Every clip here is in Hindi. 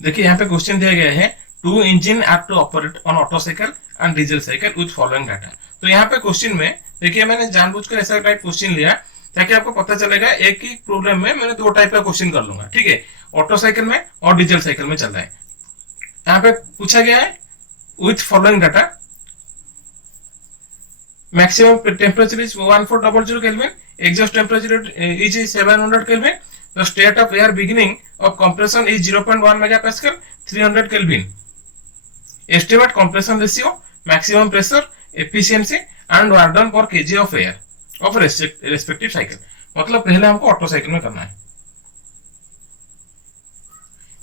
देखिए यहाँ पे क्वेश्चन दिया गया है, two engine are to operate on Otto cycle and diesel cycle with following data. तो यहाँ पे क्वेश्चन में देखिए मैंने जानबूझकर ऐसा टाइप क्वेश्चन लिया ताकि आपको पता चलेगा एक ही प्रॉब्लम में मैंने दो टाइप का क्वेश्चन कर लूंगा, ठीक है, ऑटो साइकिल में और डीजल साइकिल में चल रहा है। यहाँ पे पूछा गया है with following data, maximum temperature is 1400 Kelvin, exhaust temperature is 700 Kelvin, the state of air beginning of compression is 0.1 megapascal, 300 Kelvin, estimate compression ratio, maximum pressure, efficiency and work done per kg of air of respective cycle। मतलब पहले हमको ऑटो साइकिल में करना है।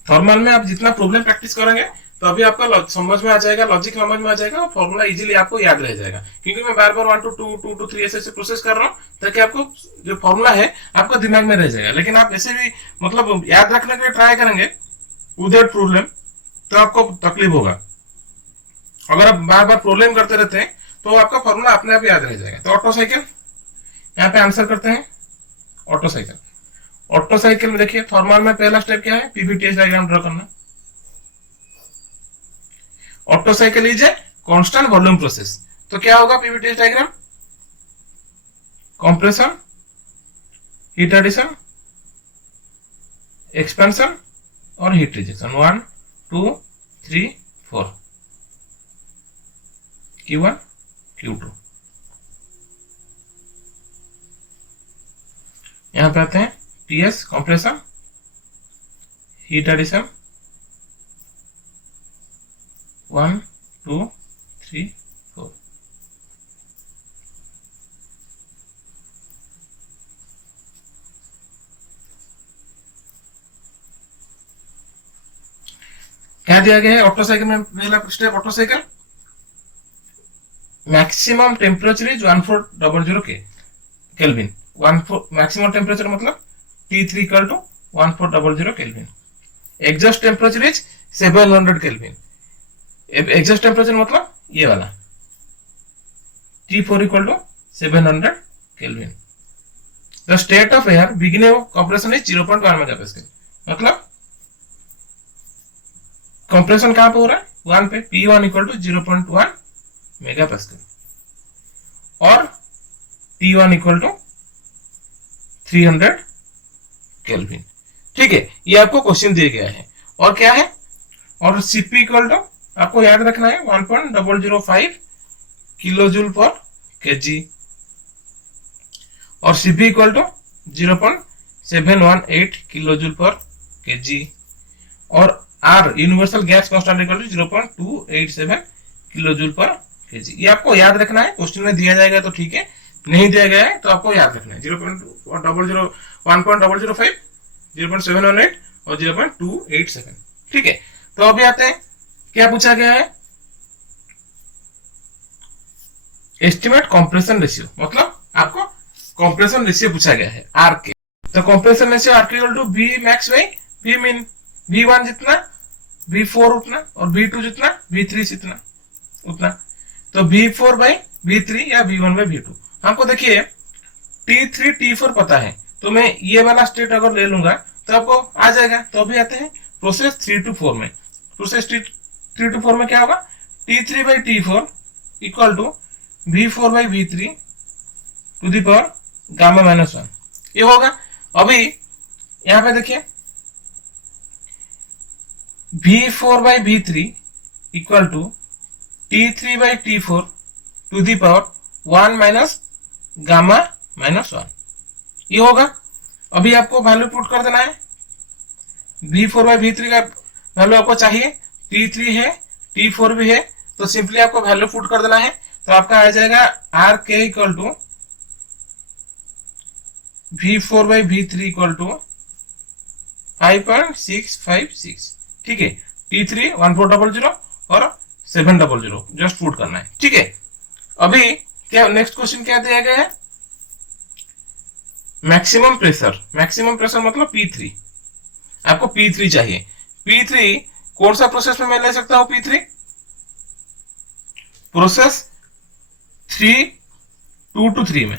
थर्मल में आप जितना प्रॉब्लम प्रैक्टिस करेंगे तो अभी आपका समझ में आ जाएगा, लॉजिक समझ में आ जाएगा और फॉर्मूला इजीली आपको याद रह जाएगा, क्योंकि मैं बार बार 1 to 2 2 to 3 ऐसे प्रोसेस कर रहा हूँ ताकि आपको जो फॉर्मूला है आपको दिमाग में रह जाएगा। लेकिन आप ऐसे भी मतलब याद रखने के लिए ट्राई करेंगे विदाउट प्रॉब्लम तो आपको तकलीफ होगा। अगर आप बार बार प्रॉब्लम करते रहते हैं तो आपका फॉर्मूला अपने आप याद रह जाएगा। तो ऑटो साइकिल यहाँ पे आंसर करते हैं, ऑटो साइकिल। ऑटो साइकिल में देखिए फॉर्मूला में पहला स्टेप क्या है, पीवीटीएस डायग्राम ड्रॉ करना। Auto cycle is a constant volume process, तो क्या होगा PVTS diagram, compression, heat addition, expansion और हीट रिजेक्शन, 1 2 3 4, Q1 Q2। यहां पे आते हैं पीएस कंप्रेशन, हीट एडिशन 1 2 3 4। क्या दिया गया है ऑटो साइकिल में, पहला step Otto cycle, maximum temperature is 1400 kelvin, maximum temperature मतलब T3 equal to 1400 kelvin. Exhaust temperature is 700 kelvin, exhaust temperature मतलब ये वाला T4 equal to 700 kelvin. The state of air beginning of compression is 0.1 megapascal, मतलब कंप्रेशन कहां पे हो रहा है, 1 पे, P1 इक्वल टू 0.1 मेगापास्कल और T1 इक्वल टू 300 केल्विन। ठीक है, ये आपको क्वेश्चन दिया गया है। और क्या है, और Cp इक्वल टू आपको याद रखना है 1.005 किलो जूल पर केजी और Cp equal to 0.718 kilo joule per KG और R universal gas constant equal to 0.287 kilo joule per KG. ये आपको याद रखना है, क्वेश्चन में दिया जाएगा तो ठीक है, नहीं दिया गया है तो आपको याद रखना है 1.005, 0.718 और 0.287। ठीक है, तो अभी आते हैं क्या पूछा गया है, एस्टिमेट कंप्रेशन रेशियो, मतलब आपको कंप्रेशन रेशियो पूछा गया है आर के। तो compression ratio R K equal to V max by V min, V1 जितना V4 उतना और V2 जितना V3 जितना उतना, तो V4 बाई V3 या V1 बाई V2। हमको देखिए T3 T4 पता है, तो मैं ये वाला स्टेट अगर ले लूंगा तो आपको आ जाएगा। तो अभी आते हैं प्रोसेस 3 to 4 में। प्रोसेस 3 to 4 में क्या होगा, T3 by T4 equal to V4 by V3 to the power gamma minus 1, ये होगा। अभी यहां पे देखिए V4 by V3 equal to T3 by T4 to the power 1 minus gamma minus 1, ये होगा। अभी आपको वैल्यू पुट कर देना है, V4 बाई V3 का वैल्यू आपको चाहिए, T3 है T4 भी है, तो सिंपली आपको वैल्यू पुट कर देना है। तो आपका आ जाएगा R K equal to V4 by V3 equal to 5.656। ठीक है, T3 1400 और 700 जस्ट पुट करना है। ठीक है, अभी क्या नेक्स्ट क्वेश्चन क्या दिया गया है, मैक्सिमम प्रेशर, मैक्सिमम प्रेशर मतलब P3, आपको P3 चाहिए। P3 कौन सा प्रोसेस में मैं ले सकता हूं, P3 प्रोसेस 2 to 3 में,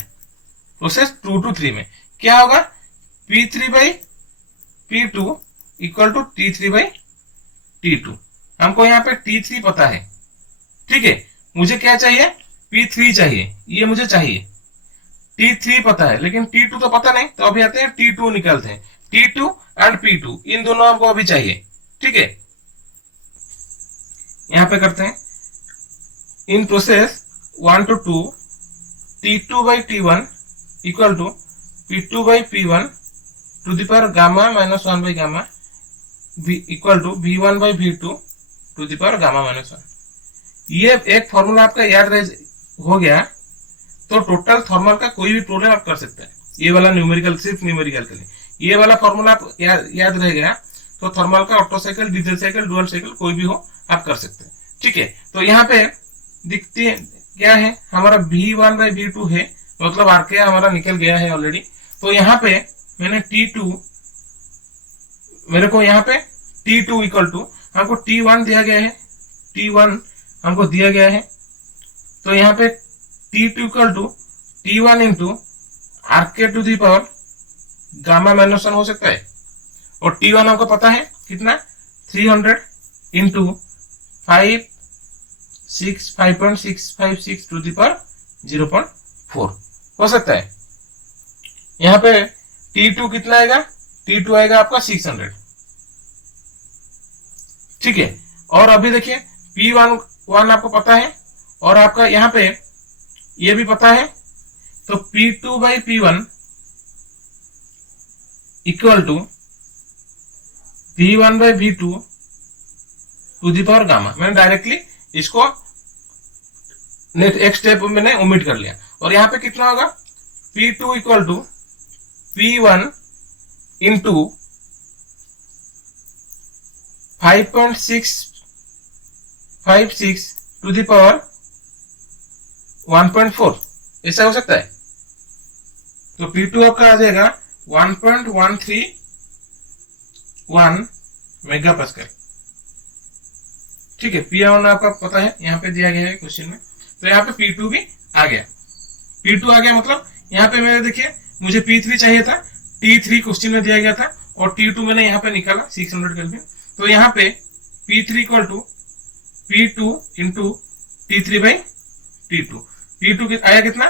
प्रोसेस 2 to 3 में क्या होगा, P3 by P2 equal to T3 by T2। हमको यहाँ पे T3 पता है, ठीक है। मुझे क्या चाहिए, P3 चाहिए, ये मुझे चाहिए। T3 पता है लेकिन T2 तो पता नहीं, तो अभी आते हैं T2 निकालते हैं। T2 एंड P2 इन दोनों हमको अभी चाहिए, ठीक है। यहाँ पे करते हैं in process 1 to 2 T2 by T1 equal to P2 by P1 to the power gamma minus 1 by gamma equal to V1 by V2 to the power gamma minus 1। ये एक फॉर्मूला आपका याद हो गया तो टोटल थर्मल का कोई भी प्रॉब्लम आप कर सकते हैं। ये वाला न्यूमेरिकल, सिर्फ न्यूमेरिकल के लिए ये वाला फॉर्मूला आप याद रह गया तो थर्मल का auto cycle, diesel cycle, dual cycle कोई भी हो आप कर सकते हैं, ठीक है। तो यहाँ पे दिखती है क्या है, हमारा V1 by V2 है, मतलब आरके हमारा निकल गया है ऑलरेडी। तो यहाँ पे मैंने T2, मेरे को यहाँ पे T2 इक्वल टू हमको T1 दिया गया है, T1 हमको दिया गया है। तो यहाँ पे T2 equal to T1 into RK to the power gamma minus 1 हो सकता है। और T1 हमको पता है कितना, 300 इंटू 5.656 टू दी पावर 0.4 हो सकता है। यहाँ पे T2 कितना आएगा, T2 आएगा आपका 600, ठीक है। और अभी देखिए P1 आपको पता है और आपका यहाँ पे ये भी पता है, तो P2 by P1 equal to V1 by V2 to the power gamma. मैंने डायरेक्टली इसको एक स्टेप मैंने ओमिट कर लिया। और यहाँ पे कितना होगा, P2 equal to P1 into 5.656 to the power 1.4, ऐसा हो सकता है। तो P2 आपका आ जाएगा 1.131 मेगा पास्कल, ठीक है। P1 आपका पता है, यहाँ पे दिया गया है क्वेश्चन में। तो यहाँ पे P2 भी आ गया, P2 आ गया, मतलब यहाँ पे मैंने देखिए मुझे P3 चाहिए था, T3 क्वेश्चन में दिया गया था और T2 मैंने यहाँ पे निकाला 600 केल्विन। तो यहाँ पे P3 equal to P2 into T3 by T2। P2 आया कितना,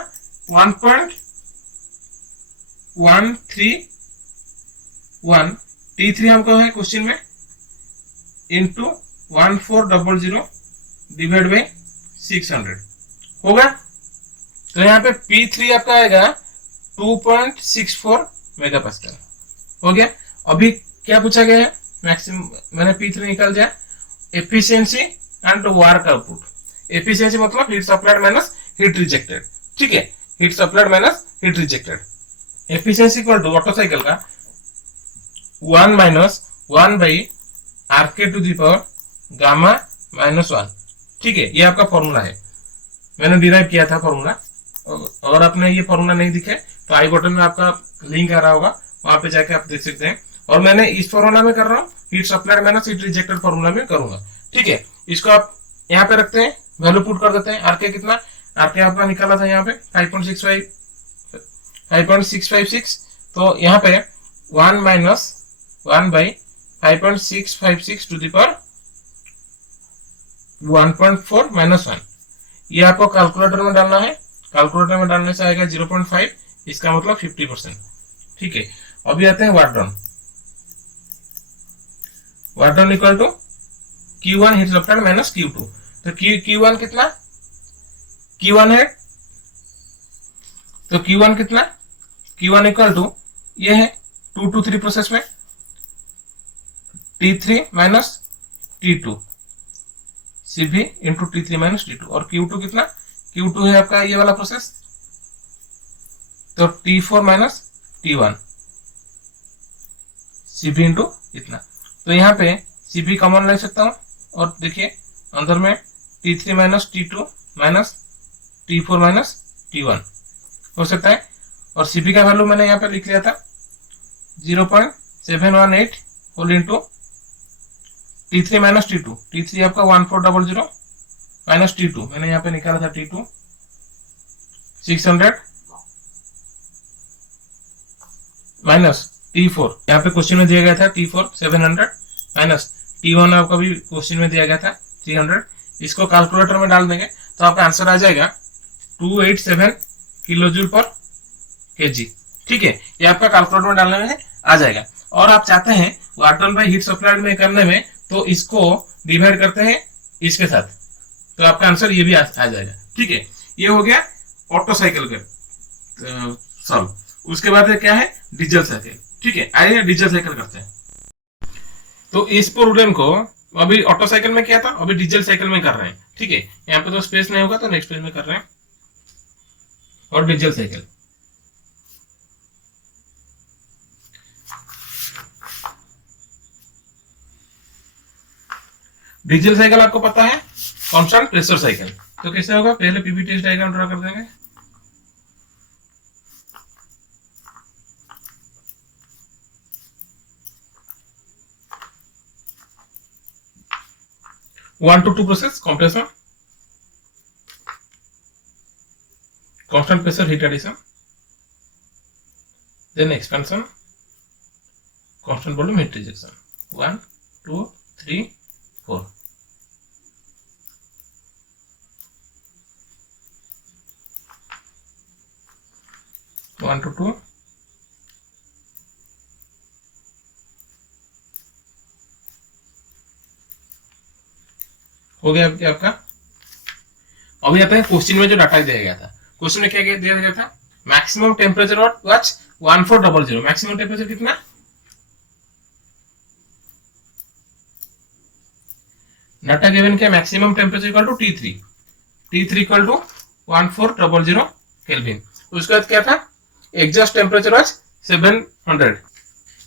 1.131, T3 हमको है क्वेश्चन में इंटू 1400 डिवाइड बाई 600 होगा। तो यहाँ पे P3 आपका आएगा 2.64 मेगा पास्कल हो गया। अभी क्या पूछा गया है, मैक्सिमम मैंने P3 निकाल दिया, efficiency and work output. Efficiency मतलब heat supplied minus heat rejected, ठीक है, heat supplied minus heat rejected. Efficiency equal to auto cycle का 1 minus 1 by RK to the power gamma minus 1, ठीक है। ये आपका फॉर्मूला है, मैंने डिराइव किया था फॉर्मूला। अगर आपने ये फॉर्मूला नहीं दिखे तो आई बटन में आपका लिंक आ रहा होगा, वहां पे जाके आप देख सकते हैं। और मैंने इस फॉर्मूला में कर रहा हूँ, heat supplied minus heat rejected formula में करूंगा, ठीक है। इसको आप यहाँ पे रखते हैं, वैल्यू पुट कर देते हैं। आरके कितना, आरके आपका निकाला था यहाँ पे 5.656, तो यहाँ पे 1 minus 1 by 5.656 to the power 1.4 minus 1। ये आपको कैलकुलेटर में डालना है, कैलकुलेटर में डालने से आएगा 0.5, इसका मतलब 50%, ठीक है। अभी आते हैं work done. Work done equal to Q1 heat supplied minus Q2। तो Q1 कितना, Q1 है, तो Q1 कितना, Q1 इक्वल टू ये है 2 to 3 प्रोसेस में T3 minus T2 CV into T3 minus T2। और Q2 कितना, Q2 है आपका ये वाला प्रोसेस, तो T4 minus T1 CV into इतना। तो यहाँ पे CV कॉमन ले सकता हूँ और देखिए अंदर में T3 minus T2 minus T4 minus T1 हो सकता है। और CV का वैल्यू मैंने यहाँ पे लिख लिया था 0.718 whole into T3 minus T2। T3 आपका 1400 माइनस T2 मैंने यहाँ पे निकाला था T2 600 माइनस T4, यहाँ पे क्वेश्चन में दिया गया था T4 700 माइनस T1 आपका भी क्वेश्चन में दिया गया था 300, इसको कैलकुलेटर में डाल देंगे तो आपका आंसर आ जाएगा 287 किलो जूल पर kg। ठीक है, ये आपका कैलकुलेटर में डालने में आ जाएगा। और आप चाहते हैं वाट डन बाय हीट सप्लाइड में करने में, तो इसको डिवाइड करते हैं इसके साथ, तो आपका आंसर ये भी आ जाएगा। ठीक है, ये हो गया ऑटो साइकिल का सॉल्व। उसके बाद क्या है, डीजल साइकिल। ठीक है, आइए डीजल साइकिल करते हैं। तो इस प्रॉब्लम को अभी ऑटो साइकिल में किया था, अभी डीजल साइकिल में कर रहे हैं। ठीक है, यहाँ पे तो स्पेस नहीं होगा तो नेक्स्ट पेज में कर रहे हैं। और डीजल साइकिल, डीजल साइकिल आपको पता है कांस्टेंट प्रेशर साइकिल। तो कैसे होगा, पहले पीवी डायग्राम ड्रा कर देंगे। One to two process, compression, constant pressure heat addition, then expansion, constant volume heat rejection. 1 2 3 4। One to two, हो गया आपका। अभी आता है क्वेश्चन में जो डाटा दिया गया था। क्वेश्चन में क्या दिया गया था, maximum temperature was 1400। Maximum temperature कितना, डाटा गिवन क्या, maximum temperature equal to T3 equal to 1400 kelvin. उसके बाद क्या था, exhaust temperature was 700।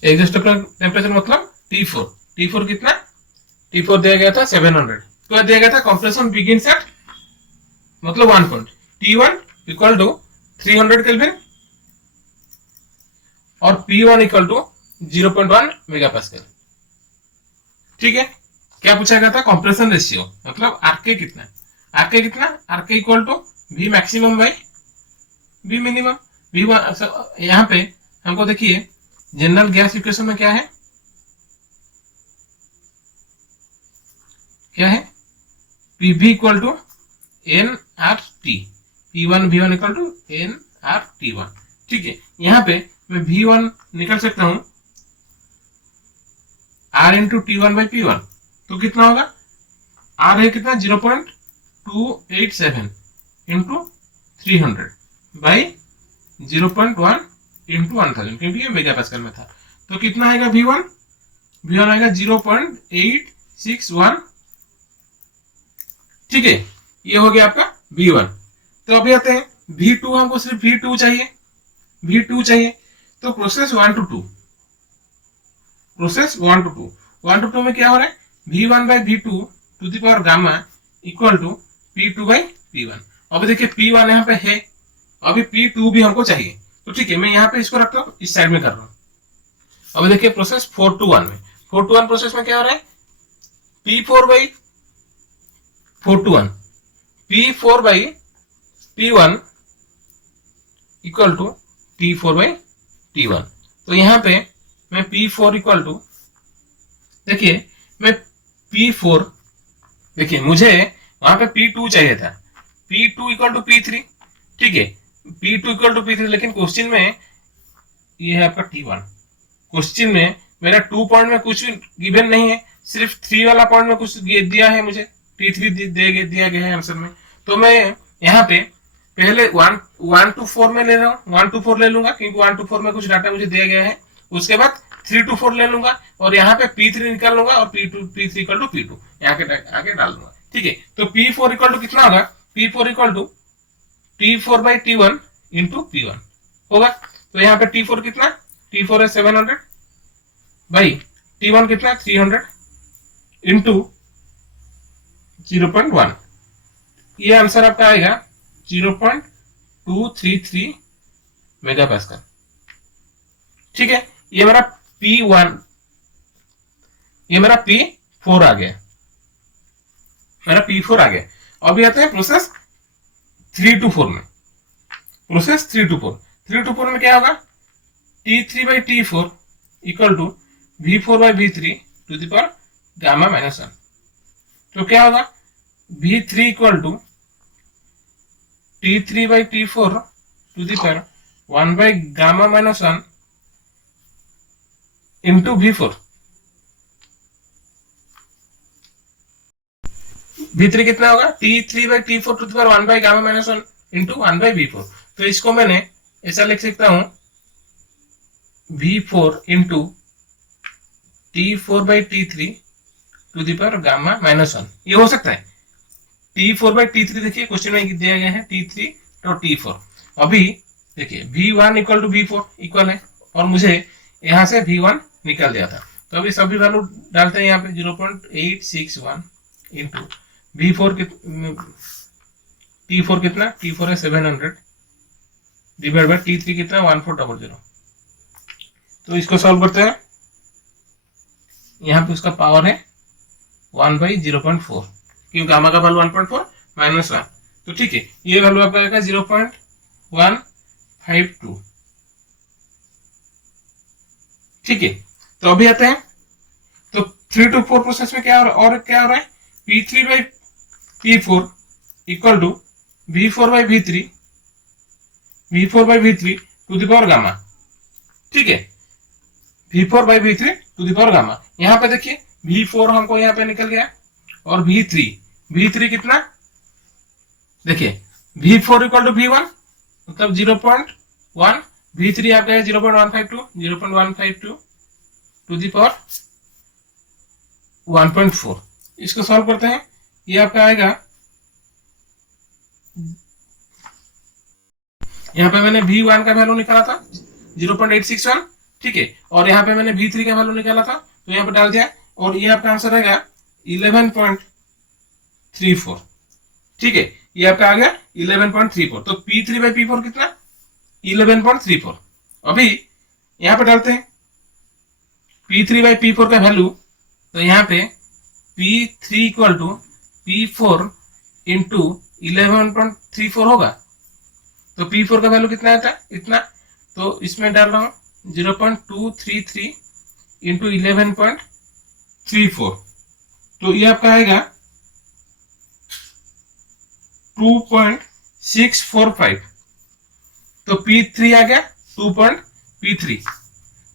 Exhaust temperature मतलब T4 कितना, T4 दिया गया था 700। उसके बाद दिया गया था कंप्रेशन बिगिंस एट मतलब 1 point, T1 equal to 300 kelvin और P1 इक्वल टू 0.1 मेगापास्कल। ठीक है, क्या पूछा गया था, कंप्रेशन रेशियो मतलब आरके कितना, RK equal to V maximum by V minimum. V यहाँ पे हमको देखिए जनरल गैस इक्वेशन में क्या है, PV equal to N R T, P1 V1 equal to N R T1। ठीक है, यहाँ पे मैं V1 निकल सकता हूं R into T1 by P1, तो कितना होगा, R है कितना 0.287 इंटू 300 बाई 0.1 इंटू 1000, क्योंकि ये मेगा पास्कल में था। तो कितना आएगा V1 आएगा 0.861। ठीक है, ये हो गया आपका V1। तो अभी आते हैं V2, हमको सिर्फ V2 चाहिए। तो प्रोसेस 1 to 2 में क्या हो रहा है, V1 by V2 to the power gamma equal to P2 by P1। अभी देखिए P1 यहाँ पे है, अभी P2 भी हमको चाहिए। तो ठीक है, मैं यहाँ पे इसको रखता हूँ, इस साइड में कर रहा हूँ। अभी देखिए प्रोसेस 4 to 1 में, 4 to 1 प्रोसेस में क्या हो रहा है, P4 by 4 to 1, P4 by P1 equal to T4 by T1। तो यहाँ पे मैं P4 इक्वल टू, देखिए मैं P4, देखिए मुझे वहां पे P2 चाहिए था, P2 इक्वल टू P3। ठीक है, P2 इक्वल टू P3, लेकिन क्वेश्चन में ये है आपका T1। क्वेश्चन में मेरा 2 पॉइंट में कुछ भी गिवन नहीं है, सिर्फ 3 वाला पॉइंट में कुछ दिया है, मुझे T3 दिया गया है आंसर में। तो मैं यहाँ पे पहले 1 to 4 में ले रहा हूँ, 1 to 4 ले लूंगा, क्योंकि 1 to 4 में कुछ डाटा मुझे दिया गया है। उसके बाद 3 to 4 ले लूंगा और यहाँ पे P3 निकाल लूंगा और P3 इक्वल टू P2 यहाँ के आगे डाल दूंगा। ठीक है, तो P4 इक्वल टू कितना होगा, P4 equal to T4 by T1 into P1 होगा। तो यहाँ पे T4 कितना, T4 है 700 बाई T1 कितना 300 इंटू 0.1, ये आंसर आपका आएगा 0.233 मेगापास्कल। ठीक है, ये मेरा P1, ये मेरा P4 आ गया, अभी आते हैं प्रोसेस 3 to 4 में। प्रोसेस 3 to 4 में क्या होगा, T3 by T4 equal to V4 by V3 to the power gamma minus 1। तो क्या होगा, V3 equal to T3 by T4 to the power 1 by gamma minus 1 into V4। V3 कितना होगा, T3 by T4 to the power 1 by gamma minus 1 into 1 by V4। तो इसको मैंने ऐसा लिख सकता हूं, V4 into T4 by T3 to the power gamma minus 1। ये हो सकता है T4 बाई T3, देखिए क्वेश्चन में दिया गया है T3 और T4। अभी देखिए V1 equal to V4 equal है, और मुझे यहां से V1 निकल दिया था। तो अभी सभी वैल्यू डालते हैं यहाँ पे 0.861 इंटू V4 T4 कितना, T4 है 700 डिवाइड बाई T3 कितना 1400। तो इसको सॉल्व करते हैं, यहाँ पे उसका पावर है 1 बाई 0.4, क्योंकि गामा का वैल्यू 1.4 माइनस 1। तो ठीक है, ये वैल्यू आपका आएगा 0.152। ठीक है, तो अभी आते हैं, तो 3 to 4 प्रोसेस में क्या हो रहा है, P3 by P4 equal to V4 by V3 to the power gamma. ठीक है, V4 by V3 to the power gamma. यहाँ पे देखिए V4 हमको यहाँ पे निकल गया, और V3 कितना, देखिए V4 इक्वल टू V1 मतलब 0.1, V3 आपका है 0.152 टू द पावर 1.4। इसको सॉल्व करते हैं, ये आपका आएगा, यहाँ पे मैंने V1 का वैल्यू निकाला था 0.861। ठीक है, और यहाँ पे मैंने V3 का वैल्यू निकाला था, तो यहाँ पे डाल दिया, और ये आपका आंसर आएगा 11.34। ठीक है, ये आपका आ गया 11.34। तो P3 बाई P4 कितना, 11.34। अभी यहाँ पे डालते हैं P3 बाई P4 का वैल्यू, तो यहाँ पे P3 equal to P4 into 11.34 होगा। तो P4 का वैल्यू कितना आता है, इतना, तो इसमें डाल रहा हूं 0.233 इंटू 11.34। तो ये आपका आएगा 2.645। तो P3 आ गया 2.P3।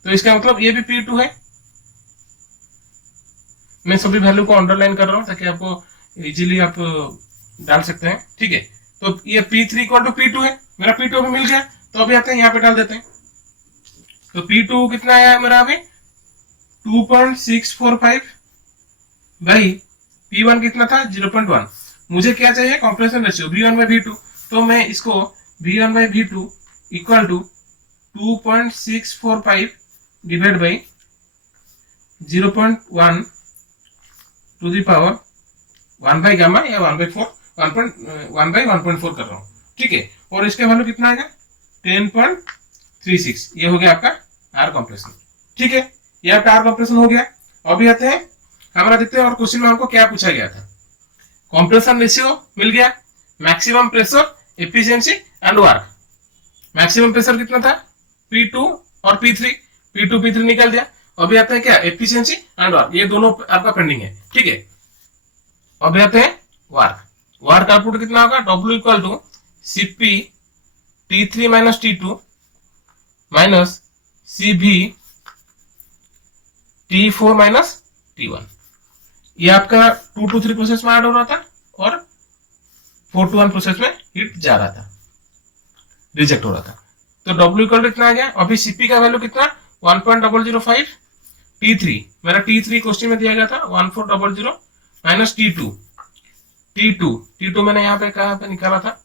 तो इसका मतलब ये भी P2 है। मैं सभी वैल्यू को अंडरलाइन कर रहा हूं ताकि आपको इजीली आप डाल सकते हैं। ठीक है, तो ये P3 इक्वल टू P2 है, मेरा P2 भी मिल गया। तो अभी आते हैं यहाँ पे डाल देते हैं, तो P2 कितना आया मेरा अभी 2.645 भाई P1 कितना था 0.1। मुझे क्या चाहिए, compression ratio V1 by V2। तो मैं इसको V1 by V2 equal to 2.645 divide by 0.1 to the power 1 by gamma या 1/4 1 बाई 1.4 कर रहा हूँ। ठीक है, और इसका वैल्यू कितना आएगा 10.36। ये हो गया आपका आर कंप्रेशन। ठीक है, ये आपका आर कंप्रेशन हो गया। अभी आते हैं हमारा, देखते हैं और क्वेश्चन में हमको क्या पूछा गया था। कंप्रेशन रेशियो मिल गया, maximum pressure, efficiency and work. Maximum pressure कितना था P2 और P3, P2 P3 निकल दिया। अभी आते हैं क्या, एफिशिएंसी एंड वर्क, ये दोनों आपका पेंडिंग है। ठीक है, अभी आते हैं वर्क आउटपुट कितना होगा, W equal to CP T3 minus T2 minus CB T4 minus T1। ये आपका 2 to 3 प्रोसेस में ऐड हो रहा था, और 4 to 1 प्रोसेस में हिट जा रहा था, रिजेक्ट हो रहा था। तो W इक्वल टू कितना आ गया, अभी CP का वैल्यू कितना 1.005, T3 मेरा T3 क्वेश्चन में दिया गया था 1400 माइनस T2 मैंने यहाँ पे कहाँ पे निकाला था,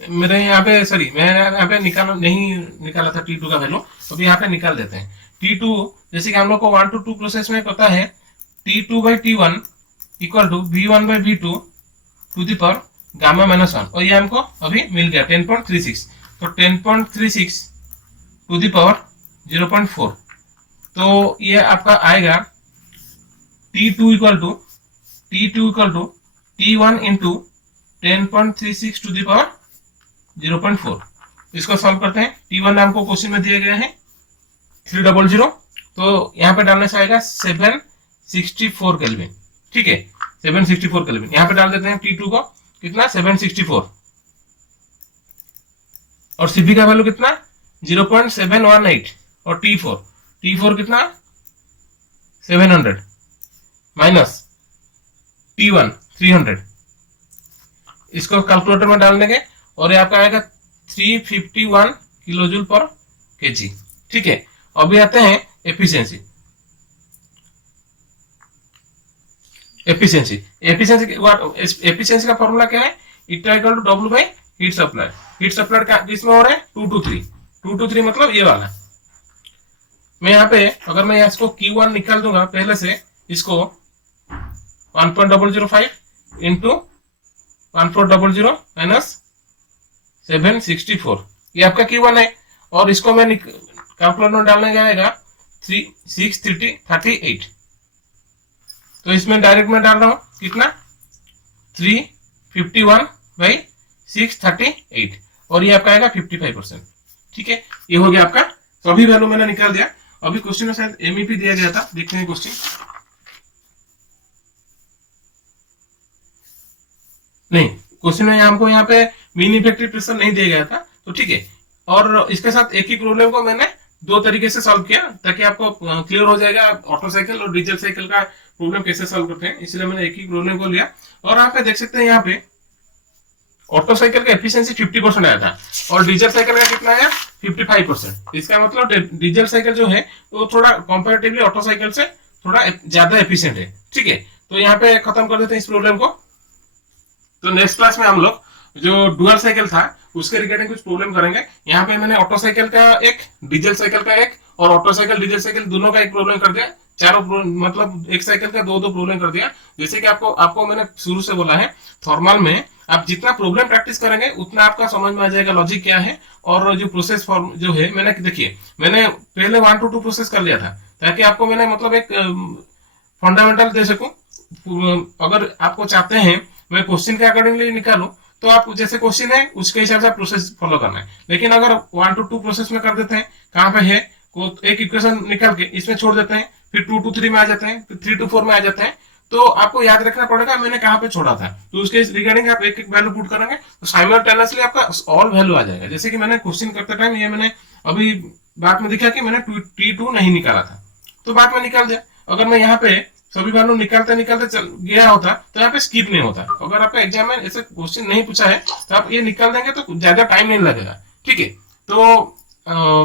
मेरे यहाँ पे सॉरी मैं यहाँ पे नहीं निकाला था T2 का वैल्यू, तो अभी यहाँ पे निकाल देते हैं। T2 जैसे कि हम लोग को 1 to 2 प्रोसेस में पता है T2 by T1 equal to V1 by V2 to the power gamma minus 1, और ये हमको अभी मिल गया 10.36। तो 10.36 टू द पावर 0.4। तो ये आपका आएगा T2 equal to T1 into 10.36 to the power 0.4। इसको सॉल्व करते हैं। T1 हमको क्वेश्चन में दिया गया है 300, तो यहाँ पे डालने से आएगा 764 केल्विन, ठीक है 764 केल्विन। यहाँ पे डाल देते हैं T2 को कितना 764 और Cp का वैल्यू कितना 0.718 और T4 कितना 700 माइनस T1 300, इसको कैलकुलेटर में डाल देंगे और ये आपका आएगा 351 किलोजूल पर केजी, ठीक है। अभी आते हैं एफिशिएंसी। एफिशिएंसी का फॉर्मूला क्या है, eta equal to W by heat supply. Heat supply का किसमें हो रहा है 2 to 3 मतलब ये वाला। मैं यहाँ पे अगर मैं इसको Q1 निकाल दूंगा पहले से, इसको 1.005 इंटू 1400 माइनस 764, ये आपका Q1 है। और इसको मैं कैलकुलेटर में डालने जाएगा 638, तो इसमें डायरेक्ट में डाल रहा हूं कितना 351 बाई 638 और ये आपका आएगा 55%, ठीक है। ये हो गया आपका, सभी वैल्यू मैंने निकाल दिया। अभी क्वेश्चन में शायद एमईपी दिया गया था, देखते हैं क्वेश्चन। नहीं, क्वेश्चन में हमको यहाँ पे मीन इफेक्टिव प्रेशर नहीं दिया गया था, तो ठीक है। और इसके साथ एक ही प्रॉब्लम को मैंने दो तरीके से सॉल्व किया ताकि आपको क्लियर हो जाएगा ऑटो साइकिल और डीजल साइकिल का प्रॉब्लम कैसे सॉल्व करते हैं, इसलिए मैंने एक ही प्रॉब्लम को लिया। और आप देख सकते हैं यहाँ पे ऑटो साइकिल का एफिशिएंसी 50% आया था और डीजल साइकिल का कितना आया 55%। इसका मतलब डीजल साइकिल जो है वो थोड़ा कंपैरेटिवली ऑटो साइकिल से थोड़ा ज्यादा एफिशिएंट है, ठीक है। तो यहाँ पे खत्म कर देते हैं इस प्रॉब्लम को। तो नेक्स्ट क्लास में हम लोग जो डुअल साइकिल था उसके रिगार्डिंग कुछ प्रॉब्लम करेंगे। यहाँ पे मैंने ऑटो साइकिल का एक, डीजल साइकिल का एक और ऑटो साइकिल डीजल साइकिल दोनों का एक प्रॉब्लम कर दिया, चारों मतलब एक साइकिल का दो प्रॉब्लम कर दिया। जैसे कि आपको मैंने शुरू से बोला है, थर्मल में आप जितना प्रॉब्लम प्रैक्टिस करेंगे उतना आपका समझ में आ जाएगा लॉजिक क्या है और जो प्रोसेस फॉर्म जो है। मैंने देखिए मैंने पहले 1 to 2 प्रोसेस कर लिया था ताकि आपको मैंने मतलब एक फंडामेंटल दे सकूं। अगर आपको चाहते हैं मैं क्वेश्चन के अकॉर्डिंगली निकालूं तो आप जैसे क्वेश्चन है उसके हिसाब से प्रोसेस फॉलो करना है। लेकिन अगर 1 to 2 प्रोसेस में कर देते हैं, कहाँ पे है को एक इक्वेशन निकाल के इसमें छोड़ देते हैं, फिर 2 to 3 में आ जाते हैं, फिर 3 to 4 में आ जाते हैं, तो आपको याद रखना पड़ेगा मैंने कहाँ पे छोड़ा था। तो उसके रिगार्डिंग आप एक एक वैल्यू पुट करेंगे तो साइमल्टेनियसली आपका ऑल वैल्यू आ जाएगा। जैसे कि मैंने क्वेश्चन करते टाइम ये मैंने अभी बाद में दिखा कि मैंने T2 नहीं निकाला था, तो बाद में निकाल दिया। अगर मैं यहाँ पे सभी वैल्यू निकालते चल गया होता तो यहाँ पे स्किप नहीं होता। अगर आपका एग्जाम में ऐसे क्वेश्चन नहीं पूछा है तो आप ये निकाल देंगे तो ज्यादा टाइम नहीं लगेगा, ठीक है। तो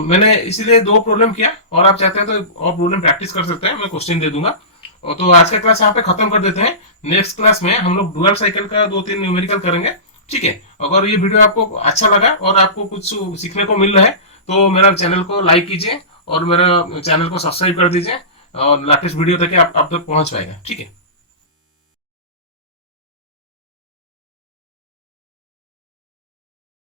मैंने इसीलिए 2 प्रॉब्लम किया और आप चाहते हैं तो और प्रॉब्लम प्रैक्टिस कर सकते हैं, मैं क्वेश्चन दे दूंगा। तो आज का क्लास यहाँ पे खत्म कर देते हैं। नेक्स्ट क्लास में हम लोग डुअल साइकिल का 2-3 न्यूमेरिकल करेंगे, ठीक है। अगर ये वीडियो आपको अच्छा लगा और आपको कुछ सीखने को मिल रहा है तो मेरा चैनल को लाइक कीजिए और मेरा चैनल को सब्सक्राइब कर दीजिए और लेटेस्ट वीडियो तक आप तक पहुंच पाएगा, ठीक है।